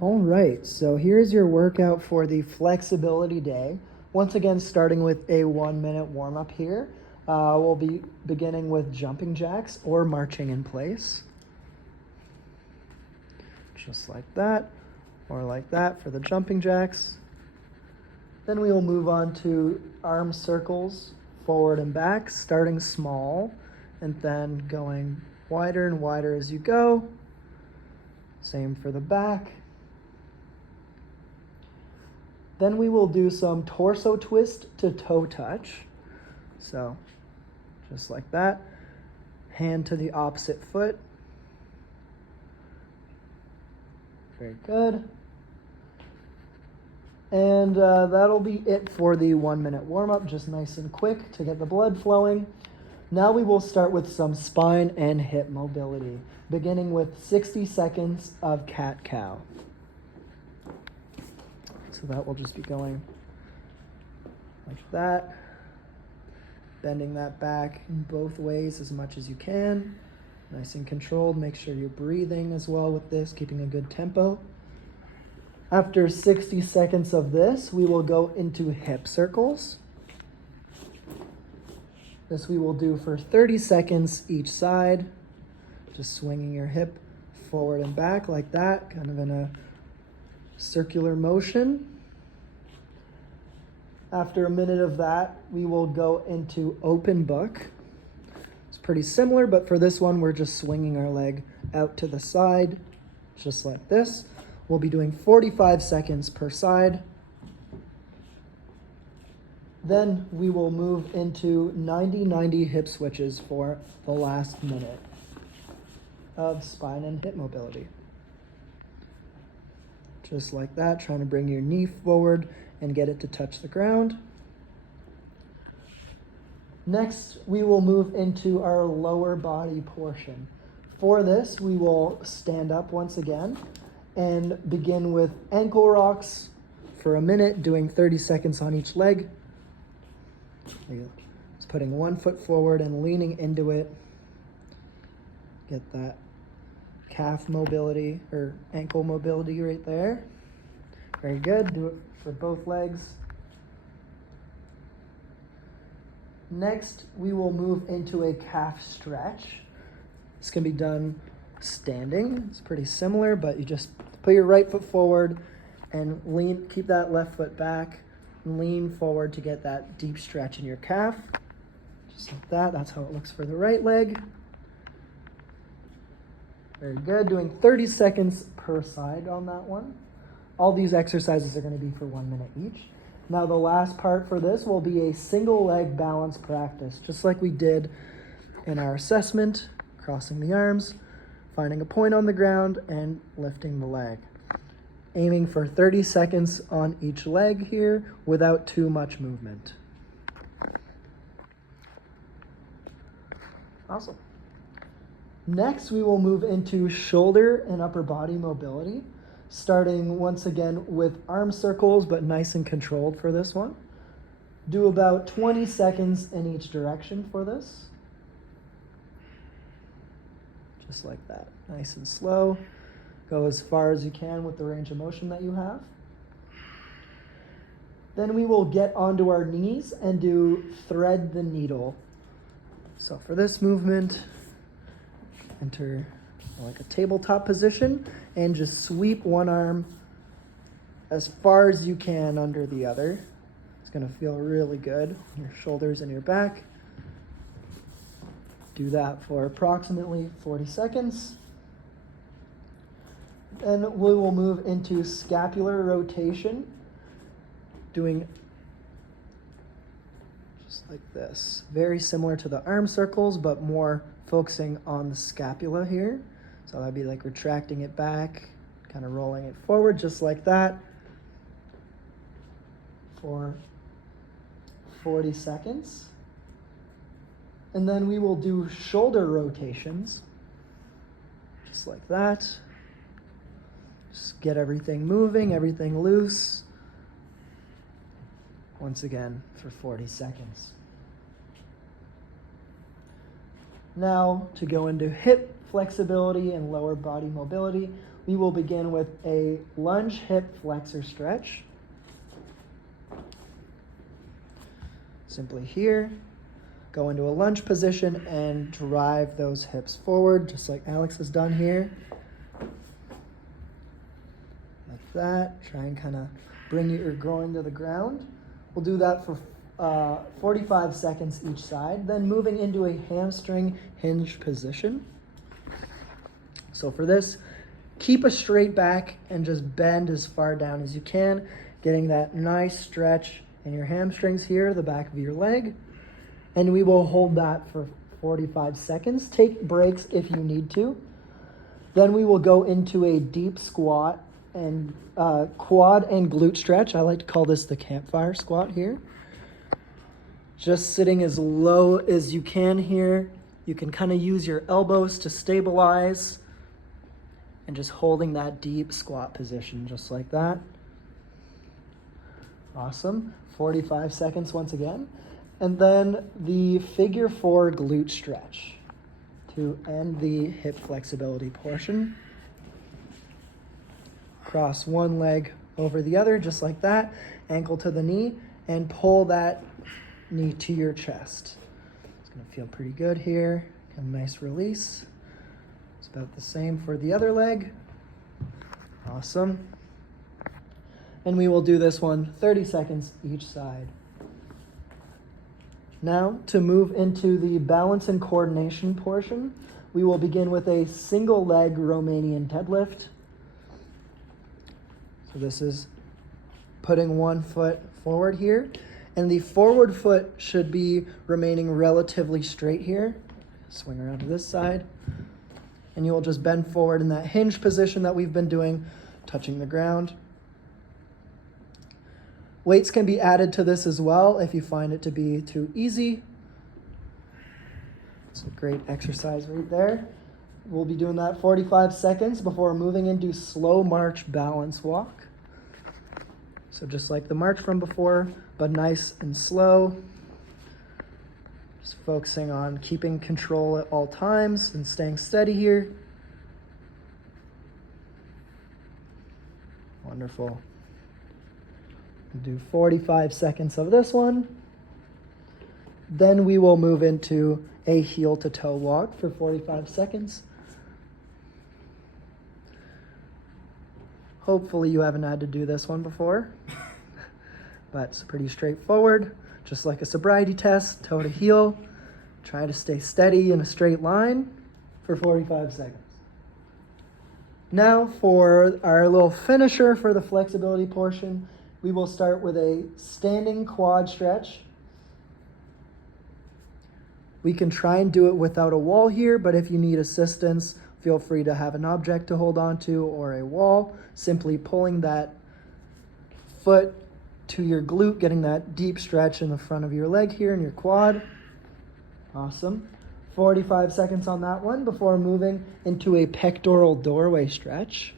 All right, so here's your workout for the flexibility day. Once again, starting with a 1 minute warm up here. We'll be beginning with jumping jacks or marching in place. Just like that, or like that for the jumping jacks. Then we will move on to arm circles, forward and back, starting small and then going wider and wider as you go. Same for the back. Then we will do some torso twist to toe touch. So just like that. Hand to the opposite foot. Very good. And that'll be it for the 1 minute warm up, just nice and quick to get the blood flowing. Now we will start with some spine and hip mobility, beginning with 60 seconds of cat-cow. So that will just be going like that, bending that back in both ways as much as you can. Nice and controlled. Make sure you're breathing as well with this, keeping a good tempo. After 60 seconds of this, we will go into hip circles. This we will do for 30 seconds each side, just swinging your hip forward and back like that, kind of in a circular motion. After a minute of that, we will go into open book. It's pretty similar, but for this one, we're just swinging our leg out to the side, just like this. We'll be doing 45 seconds per side. Then we will move into 90-90 hip switches for the last minute of spine and hip mobility. Just like that, trying to bring your knee forward and get it to touch the ground. Next, we will move into our lower body portion. For this, we will stand up once again and begin with ankle rocks for a minute, doing 30 seconds on each leg. Just putting one foot forward and leaning into it. Get that calf mobility or ankle mobility right there. Very good. Do it for both legs. Next, we will move into a calf stretch. This can be done standing. It's pretty similar, but you just put your right foot forward and lean, keep that left foot back, and lean forward to get that deep stretch in your calf. Just like that. That's how it looks for the right leg. Very good. Doing 30 seconds per side on that one. All these exercises are going to be for 1 minute each. Now the last part for this will be a single leg balance practice, just like we did in our assessment, crossing the arms, finding a point on the ground, and lifting the leg. Aiming for 30 seconds on each leg here without too much movement. Awesome. Next, we will move into shoulder and upper body mobility, starting once again with arm circles, but nice and controlled for this one. Do about 20 seconds in each direction for this. Just like that, nice and slow. Go as far as you can with the range of motion that you have. Then we will get onto our knees and do thread the needle. So for this movement, enter like a tabletop position and just sweep one arm as far as you can under the other. It's going to feel really good in your shoulders and your back. Do that for approximately 40 seconds. Then we will move into scapular rotation, doing just like this. Very similar to the arm circles, but more focusing on the scapula here. So that'd be like retracting it back, kind of rolling it forward, just like that, for 40 seconds. And then we will do shoulder rotations, just like that. Just get everything moving, everything loose. Once again, for 40 seconds. Now, to go into hip flexibility and lower body mobility, we will begin with a lunge hip flexor stretch. Simply here, go into a lunge position and drive those hips forward, just like Alex has done here. Like that. Try and kind of bring your groin to the ground. We'll do that for 45 seconds each side, then moving into a hamstring hinge position. So for this, keep a straight back and just bend as far down as you can, getting that nice stretch in your hamstrings here, the back of your leg. And we will hold that for 45 seconds. Take breaks if you need to. Then we will go into a deep squat and quad and glute stretch. I like to call this the campfire squat here. Just sitting as low as you can here. You can kind of use your elbows to stabilize and just holding that deep squat position just like that. Awesome. 45 seconds once again. And then the figure 4 glute stretch to end the hip flexibility portion. Cross one leg over the other just like that, ankle to the knee, and pull that knee to your chest. It's going to feel pretty good here. A nice release. It's about the same for the other leg. Awesome. And we will do this one 30 seconds each side. Now, to move into the balance and coordination portion, we will begin with a single leg Romanian deadlift. So this is putting one foot forward here, and the forward foot should be remaining relatively straight here. Swing around to this side, and you will just bend forward in that hinge position that we've been doing, touching the ground. Weights can be added to this as well if you find it to be too easy. It's a great exercise right there. We'll be doing that 45 seconds before moving into slow march balance walk. So just like the march from before, but nice and slow. Just focusing on keeping control at all times and staying steady here. Wonderful. Do 45 seconds of this one. Then we will move into a heel to toe walk for 45 seconds. Hopefully you haven't had to do this one before, but it's pretty straightforward. Just like a sobriety test, toe to heel. Try to stay steady in a straight line for 45 seconds. Now for our little finisher for the flexibility portion, we will start with a standing quad stretch. We can try and do it without a wall here, but if you need assistance, feel free to have an object to hold on to or a wall. Simply pulling that foot to your glute, getting that deep stretch in the front of your leg here in your quad. Awesome. 45 seconds on that one before moving into a pectoral doorway stretch.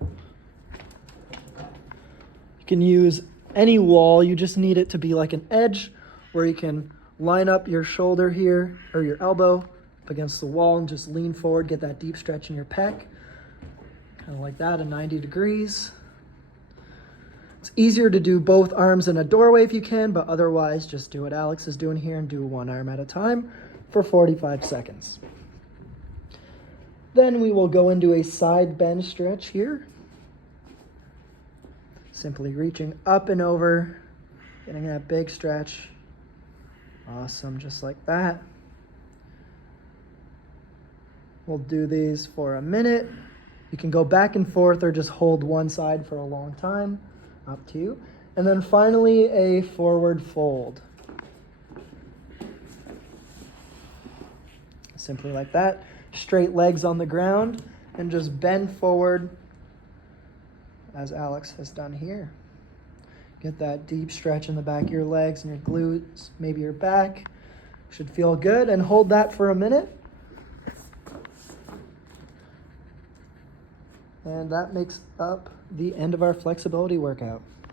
You can use any wall, you just need it to be like an edge where you can line up your shoulder here or your elbow up against the wall and just lean forward, get that deep stretch in your pec. Kind of like that at 90 degrees. It's easier to do both arms in a doorway if you can, but otherwise just do what Alex is doing here and do one arm at a time for 45 seconds. Then we will go into a side bend stretch here. Simply reaching up and over, getting that big stretch. Awesome, just like that. We'll do these for a minute. You can go back and forth or just hold one side for a long time, up to you. And then finally, a forward fold. Simply like that. Straight legs on the ground and just bend forward as Alex has done here. Get that deep stretch in the back of your legs and your glutes, maybe your back. Should feel good, and hold that for a minute. And that makes up the end of our flexibility workout.